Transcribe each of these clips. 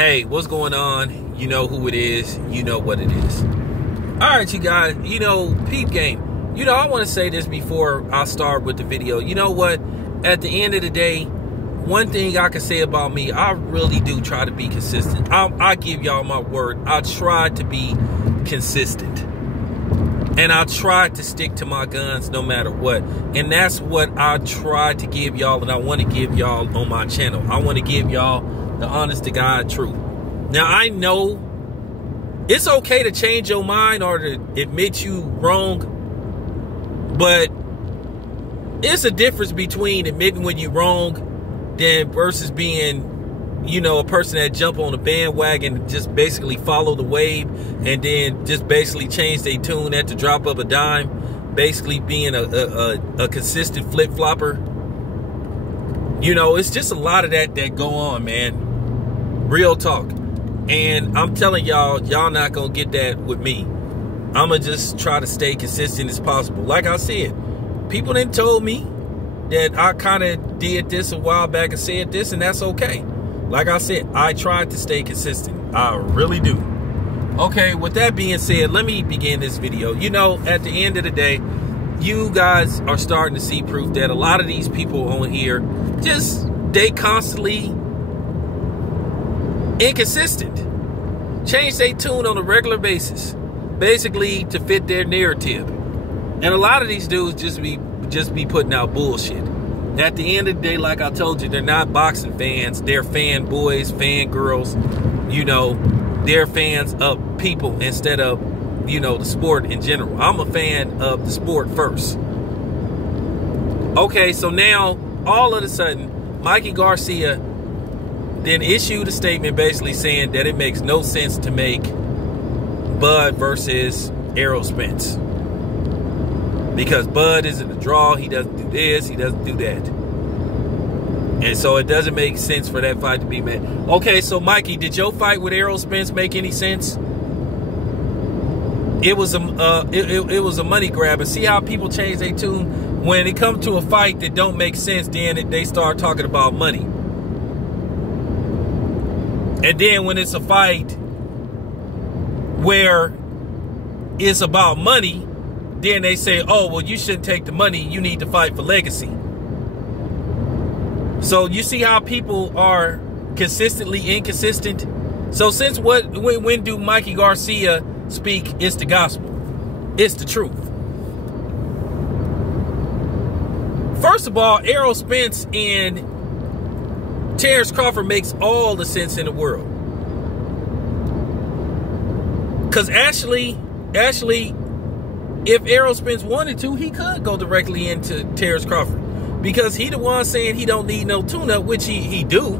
Hey, what's going on? You know who it is. You know what it is. All right, you guys. Peep game. I want to say this before I start with the video. You know what? At the end of the day, one thing I can say about me, I really do try to be consistent. I give y'all my word. I try to be consistent. And I try to stick to my guns no matter what. And that's what I try to give y'all, and I want to give y'all on my channel. I want to give y'all the honest to God truth. Now, I know it's okay to change your mind or to admit you wrong, but it's a difference between admitting when you're wrong than versus being, a person that jump on a bandwagon and just basically follow the wave and then just basically change their tune at the drop of a dime, basically being a consistent flip-flopper. It's just a lot of that go on, man. Real talk. And I'm telling y'all not gonna get that with me. I'ma just try to stay consistent as possible. Like I said, people done told me that I kind of did this a while back and said this, and that's okay. Like I said, I tried to stay consistent. I really do. Okay, with that being said, let me begin this video. At the end of the day, you guys are starting to see proof that a lot of these people on here, they constantly inconsistent. Change their tune on a regular basis, basically to fit their narrative. And a lot of these dudes just be putting out bullshit. At the end of the day, like I told you, they're not boxing fans. They're fanboys, fangirls. They're fans of people instead of, the sport in general. I'm a fan of the sport first. Okay, so now, all of a sudden, Mikey Garcia then issued a statement basically saying that it makes no sense to make Bud versus Errol Spence. Because Bud isn't a draw, he doesn't do this, he doesn't do that. And so it doesn't make sense for that fight to be made. Okay, so Mikey, did your fight with Errol Spence make any sense? It was a money grab. And see how people change their tune? When it comes to a fight that don't make sense, then they start talking about money. And then when it's a fight where it's about money, then they say, oh, well, you shouldn't take the money. You need to fight for legacy. So you see how people are consistently inconsistent? So since when do Mikey Garcia speak? It's the gospel. It's the truth. First of all, Errol Spence and Terrence Crawford makes all the sense in the world. Because actually, if Errol Spence wanted to, he could go directly into Terrence Crawford. Because he the one saying he don't need no tune-up, which he do.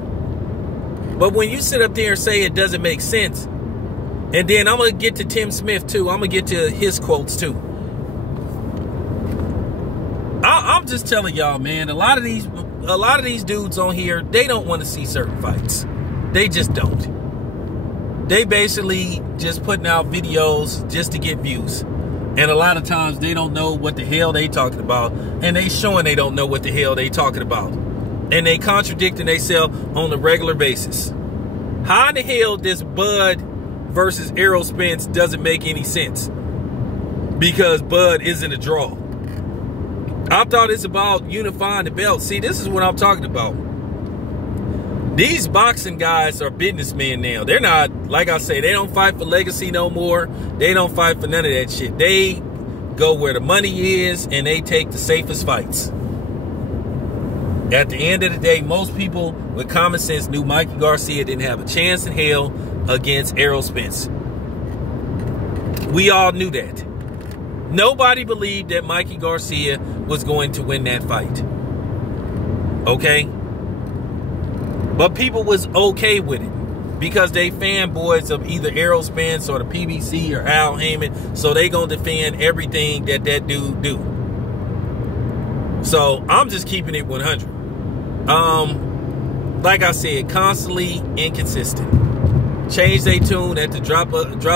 But when you sit up there and say it doesn't make sense, and then I'm going to get to Tim Smith too. I'm going to get to his quotes too. I'm just telling y'all, man, a lot of these dudes on here, they don't want to see certain fights. They just don't. They basically just putting out videos just to get views. And a lot of times they don't know what the hell they talking about. And they showing they don't know what the hell they talking about. And they contradicting themselves on a regular basis. How in the hell this Bud versus Errol Spence doesn't make any sense? Because Bud isn't a draw. I thought it's about unifying the belt. See, this is what I'm talking about. These boxing guys are businessmen now. They're not, like I say, they don't fight for legacy no more. They don't fight for none of that shit. They go where the money is and they take the safest fights. At the end of the day, most people with common sense knew Mikey Garcia didn't have a chance in hell against Errol Spence. We all knew that. Nobody believed that Mikey Garcia was going to win that fight. Okay? But people was okay with it because they fanboys of either Errol Spence or the PBC or Al Heyman, so they gonna defend everything that dude do. So I'm just keeping it 100. Like I said, constantly inconsistent. Change their tune at the drop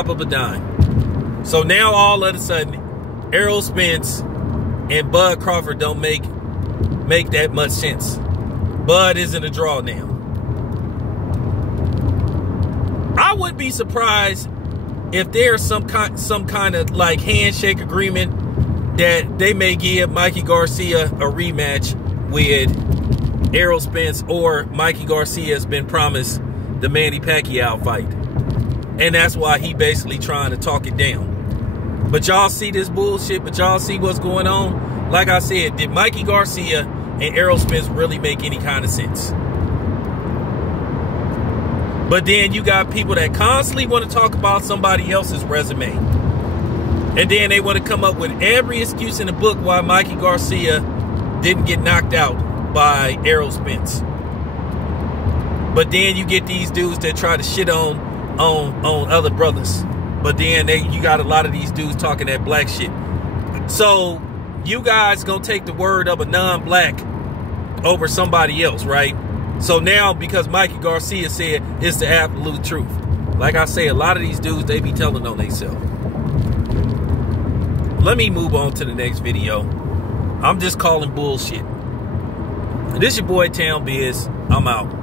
of a dime. So now all of a sudden, Errol Spence and Bud Crawford don't make that much sense. Bud isn't a draw now. wouldn't be surprised if there's some kind of like handshake agreement that they may give Mikey Garcia a rematch with Errol Spence, or Mikey Garcia has been promised the Manny Pacquiao fight. And that's why he basically trying to talk it down. But y'all see this bullshit, but y'all see what's going on. Like I said, did Mikey Garcia and Errol Spence really make any kind of sense? But then you got people that constantly want to talk about somebody else's resume. And then they want to come up with every excuse in the book why Mikey Garcia didn't get knocked out by Errol Spence. But then you get these dudes that try to shit on other brothers. But then you got a lot of these dudes talking that black shit. So you guys gonna take the word of a non-black over somebody else, right? So now, because Mikey Garcia said it's the absolute truth. Like I say, a lot of these dudes, they be telling on themselves. Let me move on to the next video. I'm just calling bullshit. This your boy Town Biz. I'm out.